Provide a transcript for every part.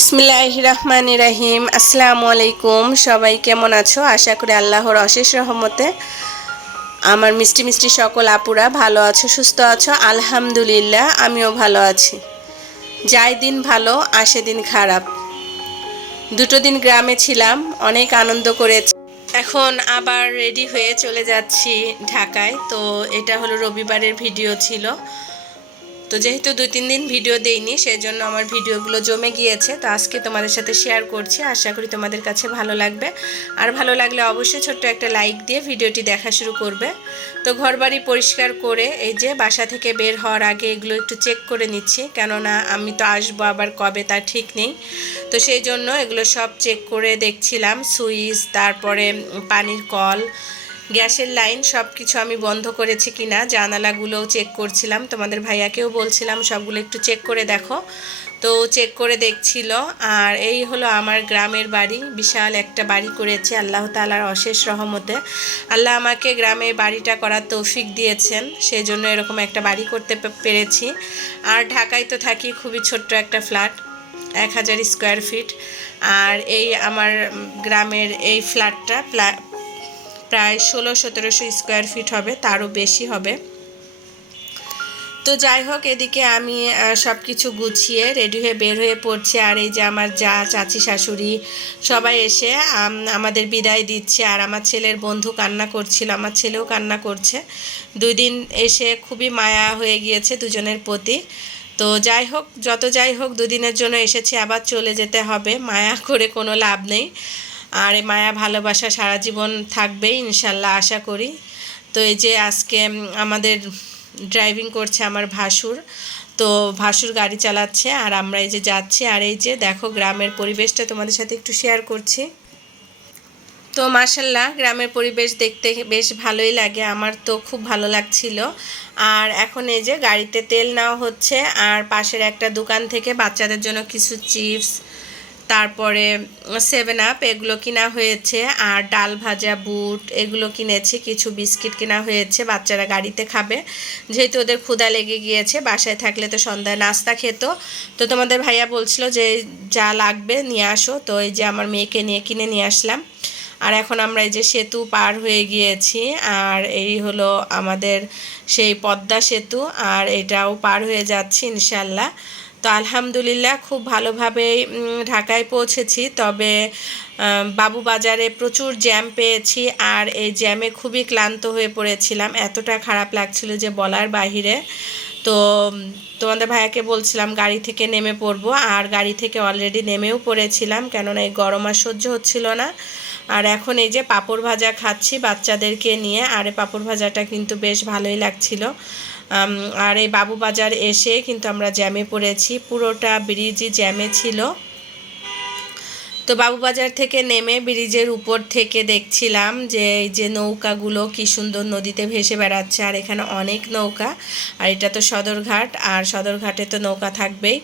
বিসমিল্লাহ রহমান রাহিম আসসালামু আলাইকুম। সবাই কেমন আছো? আশা করি আল্লাহর অশেষ রহমতে। আমার মিষ্টি মিষ্টি সকল আপুরা ভালো আছো, সুস্থ আছো? আলহামদুলিল্লাহ, আমিও ভালো আছি। যাই দিন ভালো, আসে দিন খারাপ। দুটো দিন গ্রামে ছিলাম, অনেক আনন্দ করেছি। এখন আবার রেডি হয়ে চলে যাচ্ছি ঢাকায়। তো এটা হলো রবিবারের ভিডিও ছিল। তো যেহেতু দুই, তিন দিন ভিডিও দেইনি সেই জন্য আমার ভিডিওগুলো জমে গিয়েছে, তো আজকে তোমাদের সাথে শেয়ার করছি। আশা করি তোমাদের কাছে ভালো লাগবে। আর ভালো লাগলে অবশ্যই ছোট্ট একটা লাইক দিয়ে ভিডিওটি দেখা শুরু করবে। তো ঘরবাড়ি পরিষ্কার করে, এই যে বাসা থেকে বের হওয়ার আগে এগুলো একটু চেক করে নিচ্ছি, কেননা আমি তো আসব আবার কবে তা ঠিক নেই। তো সেই জন্য এগুলো সব চেক করে দেখছিলাম, সুইচ, তারপরে পানির কল গ্যাসের লাইন সব কিছু আমি বন্ধ করেছি কি না জানালাগুলোও চেক করছিলাম। তোমাদের ভাইয়াকেও বলছিলাম, সবগুলো একটু চেক করে দেখো। তো চেক করে দেখছিল, আর এই হলো আমার গ্রামের বাড়ি। বিশাল একটা বাড়ি করেছে আল্লাহ তালার অশেষ রহমতে। আল্লাহ আমাকে গ্রামে বাড়িটা করার তৌফিক দিয়েছেন সেই জন্য এরকম একটা বাড়ি করতে পেরেছি। আর ঢাকায় তো থাকি, খুবই ছোট্ট একটা ফ্ল্যাট, এক হাজার স্কোয়ার ফিট আর এই আমার গ্রামের এই ফ্ল্যাটটা প্রায় ষোলো, সতেরোশো স্কোয়ার ফিট হবে, তারও বেশি হবে। তো যাই হোক, এদিকে আমি সব কিছু গুছিয়ে রেডি হয়ে বের হয়ে পড়ছি। আর এই যে আমার যা চাচি, শাশুড়ি সবাই এসে আমাদের বিদায় দিচ্ছে। আর আমার ছেলের বন্ধু কান্না করছিল, আমার ছেলেও কান্না করছে। দুই দিন এসে খুবই মায়া হয়ে গিয়েছে দুজনের প্রতি। তো যাই হোক, যত যাই হোক, দুদিনের জন্য এসেছি, আবার চলে যেতে হবে। মায়া করে কোনো লাভ নেই। আর এ মায়া ভালোবাসা সারা জীবন থাকবে ইনশাল্লাহ আশা করি। তো এই যে আজকে আমাদের ড্রাইভিং করছে আমার ভাসুর, তো ভাসুর গাড়ি চালাচ্ছে আর আমরা এই যে যাচ্ছি আর এই যে দেখো গ্রামের পরিবেশটা তোমাদের সাথে একটু শেয়ার করছি। তো মার্শাল্লাহ গ্রামের পরিবেশ দেখতে বেশ ভালোই লাগে, আমার তো খুব ভালো লাগছিল। আর এখন এই যে গাড়িতে তেল নেওয়া হচ্ছে আর পাশের একটা দোকান থেকে বাচ্চাদের জন্য কিছু চিপস তারপরে সেভেন আপ এগুলো কিনা হয়েছে। আর ডাল ভাজা, বুট, এগুলো কিনেছি। কিছু বিস্কিট কেনা হয়েছে। বাচ্চারা গাড়িতে খাবে। যেহেতু ওদের ক্ষুদা লেগে গিয়েছে, বাসায় থাকলে তো সন্ধ্যায় নাস্তা খেত। তো তোমাদের ভাইয়া বলছিল যে, যা লাগবে নিয়ে আসো। তো এই যে আমার মেয়েকে নিয়ে কিনে নিয়ে আসলাম। আর এখন আমরা এই যে সেতু পার হয়ে গিয়েছি। আর এই হলো আমাদের সেই পদ্মা সেতু। আর এটাও পার হয়ে যাচ্ছি ইনশাল্লাহ। তো আলহামদুলিল্লাহ খুব ভালোভাবে ঢাকায় পৌঁছেছি। তবে বাবু বাজারে প্রচুর জ্যাম পেয়েছি আর এই জ্যামে খুবই ক্লান্ত হয়ে পড়েছিলাম। এতটা খারাপ লাগছিল যে বলার বাহিরে। তো তোমাদের ভাইয়াকে বলছিলাম গাড়ি থেকে নেমে পড়ব। আর গাড়ি থেকে অলরেডি নেমেও পড়েছিলাম। কেননা এই গরম আর সহ্য হচ্ছিল না। আর এখন এই যে পাঁপড় ভাজা খাচ্ছি বাচ্চাদেরকে নিয়ে, আর পাঁপড় ভাজাটা কিন্তু বেশ ভালোই লাগছিল। আর এই বাবু বাজার এসে কিন্তু আমরা জ্যামে পড়েছি। পুরোটা ব্রিজই জ্যামে ছিল। তো বাবুবাজার থেকে নেমে ব্রিজের উপর থেকে দেখছিলাম যে এই যে নৌকাগুলো কি সুন্দর নদীতে ভেসে বেড়াচ্ছে, আর এখানে অনেক নৌকা, আর এটা তো সদরঘাট, আর সদরঘাটে তো নৌকা থাকবেই।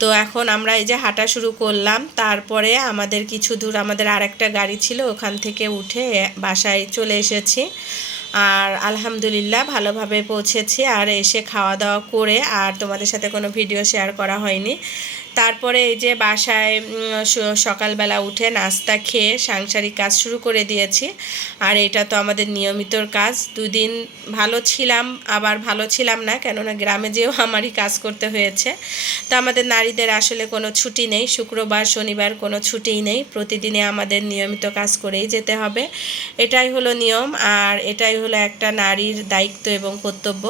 তো এখন আমরা এই যে হাঁটা শুরু করলাম, তারপরে আমাদের কিছু দূর, আমাদের আর একটা গাড়ি ছিল, ওখান থেকে উঠে বাসায় চলে এসেছি। আর আলহামদুলিল্লাহ ভালোভাবে পৌঁছেছি, আর এসে খাওয়া দাওয়া করে, আর তোমাদের সাথে কোনো ভিডিও শেয়ার করা হয়নি। তারপরে এই যে বাসায় সকালবেলা উঠে নাস্তা খেয়ে সাংসারিক কাজ শুরু করে দিয়েছি। আর এটা তো আমাদের নিয়মিত কাজ। দুদিন ভালো ছিলাম, আবার ভালো ছিলাম না, কেননা গ্রামে যেও আমারই কাজ করতে হয়েছে। তো আমাদের নারীদের আসলে কোনো ছুটি নেই, শুক্রবার, শনিবার কোনো ছুটিই নেই। প্রতিদিনে আমাদের নিয়মিত কাজ করেই যেতে হবে। এটাই হলো নিয়ম, আর এটাই হলো একটা নারীর দায়িত্ব এবং কর্তব্য।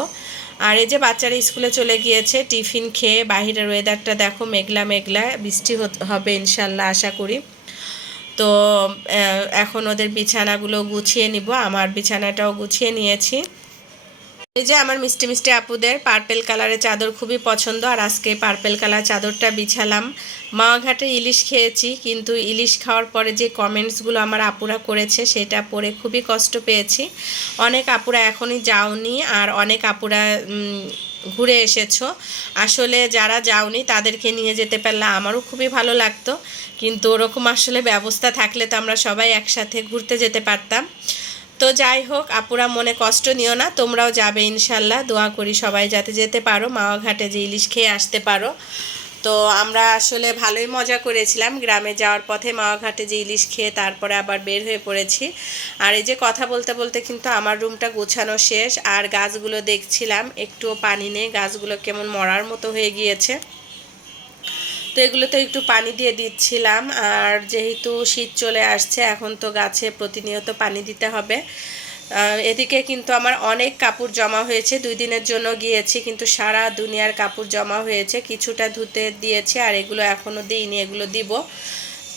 আর এই যে বাচ্চারা স্কুলে চলে গিয়েছে, টিফিন খেয়ে বাহিরের ওয়েদারটা দেখো মেঘলা মেঘলা, বৃষ্টি হবে ইনশাল্লাহ, আশা করি। তো এখন ওদের বিছানাগুলো গুছিয়ে নিব, আমার বিছানাটাও গুছিয়ে নিয়েছি। এই যে আমার মিষ্টি মিষ্টি আপুদের পার্পেল কালারের চাদর খুবই পছন্দ, আর আজকে পার্পেল কালার চাদরটা বিছালাম। মাওয়াঘাটে ইলিশ খেয়েছি, কিন্তু ইলিশ খাওয়ার পরে যে কমেন্টসগুলো আমার আপুরা করেছে, সেটা পরে খুবই কষ্ট পেয়েছি। অনেক আপুরা এখনই যাওনি, আর অনেক আপুরা ঘুরে এসেছ। আসলে যারা যাওনি, তাদেরকে নিয়ে যেতে পারলে আমারও খুবই ভালো লাগতো। কিন্তু ওরকম আসলে ব্যবস্থা থাকলে তো আমরা সবাই একসাথে ঘুরতে যেতে পারতাম। তো যাই হোক, আপুরা মনে কষ্ট নিও না, তোমরাও যাবে ইনশাল্লাহ। দোয়া করি সবাই যাতে যেতে পারো মাওয়া ঘাটে যে ইলিশ খেয়ে আসতে পারো। তো আমরা আসলে ভালোই মজা করেছিলাম, গ্রামে যাওয়ার পথে মাওয়াঘাটে যে ইলিশ খেয়ে তারপরে আবার বের হয়ে পড়েছি। আর এই যে কথা বলতে বলতে কিন্তু আমার রুমটা গোছানো শেষ, আর গাছগুলো দেখছিলাম, একটুও পানি নেই, গাছগুলো কেমন মরার মতো হয়ে গিয়েছে। তো এগুলোতে একটু পানি দিয়ে দিচ্ছিলাম। আর যেহেতু শীত চলে আসছে, এখন তো গাছে প্রতিনিয়ত পানি দিতে হবে। এদিকে কিন্তু আমার অনেক কাপড় জমা হয়েছে। দুই দিনের জন্য গিয়েছি, কিন্তু সারা দুনিয়ার কাপড় জমা হয়েছে। কিছুটা ধুতে দিয়েছে, আর এগুলো এখনও দিইনি, এগুলো দিব।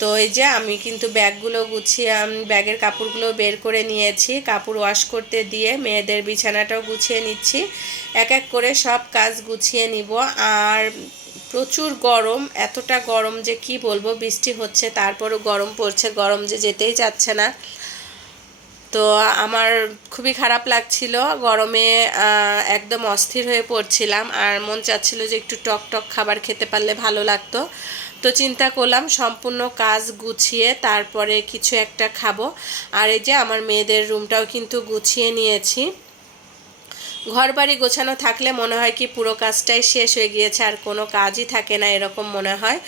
তো এই যে আমি কিন্তু ব্যাগগুলো গুছিয়ে ব্যাগের কাপড়গুলো বের করে নিয়েছি। কাপড় ওয়াশ করতে দিয়ে মেয়েদের বিছানাটাও গুছিয়ে নিচ্ছি। এক এক করে সব কাজ গুছিয়ে নিব। আর প্রচুর গরম, এতটা গরম যে কি বলব, বৃষ্টি হচ্ছে, তারপরও গরম পড়ছে, গরম যে যেতেই যাচ্ছে না। তো আমার খুবই খারাপ লাগছিল, গরমে একদম অস্থির হয়ে পড়ছিলাম, আর মন চাচ্ছিল যে একটু টক টক খাবার খেতে পারলে ভালো লাগতো। তো চিন্তা করলাম, সম্পূর্ণ কাজ গুছিয়ে তারপরে কিছু একটা খাব। আর এই যে আমার মেয়েদের রুমটাও কিন্তু গুছিয়ে নিয়েছি। ঘর বাড়ি গোছানো থাকলে মনে হয় কি পুরো কাজটাই শেষ হয়ে গিয়েছে, আর কোনো কাজই থাকে না এরকম মনে হয়।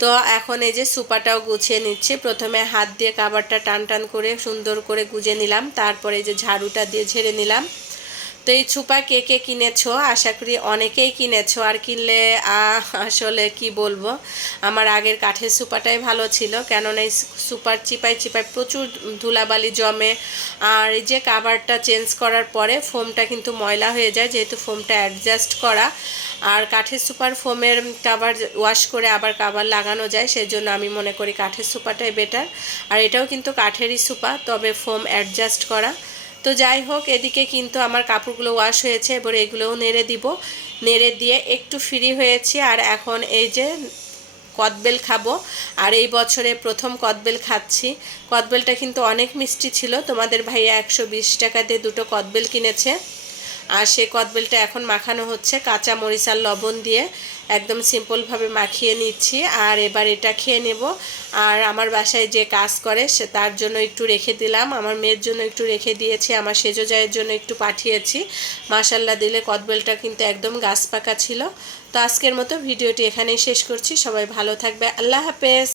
তো এখন এই যে সুপাটাও গুছিয়ে নিচ্ছে। প্রথমে হাত দিয়ে কাবারটা টান টান করে সুন্দর করে গুজে নিলাম, তারপরে যে ঝাড়ুটা দিয়ে ঝেড়ে নিলাম। তো এই ছুপা কে কে কিনেছো? আশা করি অনেকেই কিনেছো। আর কিনলে আসলে কি বলব? আমার আগের কাঠের সুপাটাই ভালো ছিল। কেননা এই সুপার চিপাই চিপাই প্রচুর ধুলাবালি জমে। আর এই যে কাভারটা চেঞ্জ করার পরে ফোমটা কিন্তু ময়লা হয়ে যায়, যেহেতু ফোমটা অ্যাডজাস্ট করা। আর কাঠের সুপার ফোমের কাভার ওয়াশ করে আবার কাভার লাগানো যায় সেই জন্য আমি মনে করি কাঠের সুপাটাই বেটার আর এটাও কিন্তু কাঠেরই সুপা তবে ফোম অ্যাডজাস্ট করা। তো যাই হোক, এদিকে কিন্তু আমার কাপড়গুলো ওয়াশ হয়েছে, এবার এগুলোও নেড়ে দিব। নেড়ে দিয়ে একটু ফ্রি হয়েছি, আর এখন এই যে কদবেল খাব। আর এই বছরে প্রথম কদবেল খাচ্ছি। কদবেলটা কিন্তু অনেক মিষ্টি ছিল। তোমাদের ভাইয়া একশো বিশ টাকা দিয়ে দুটো কদবেল কিনেছে। আর সে কদবেলটা এখন মাখানো হচ্ছে। কাঁচা মরিচ আর লবণ দিয়ে একদম সিম্পলভাবে মাখিয়ে নিচ্ছি। আর এবার এটা খেয়ে নেব। আর আমার বাসায় যে কাজ করে, সে তার জন্য একটু রেখে দিলাম। আমার মেয়ের জন্য একটু রেখে দিয়েছি। আমার সেজো জায়ের জন্য একটু পাঠিয়েছি। মাসাল্লা দিলে কদবেলটা কিন্তু একদম গাছ পাকা ছিল। তো আজকের মতো ভিডিওটি এখানেই শেষ করছি। সবাই ভালো থাকবে। আল্লাহ হাফেজ।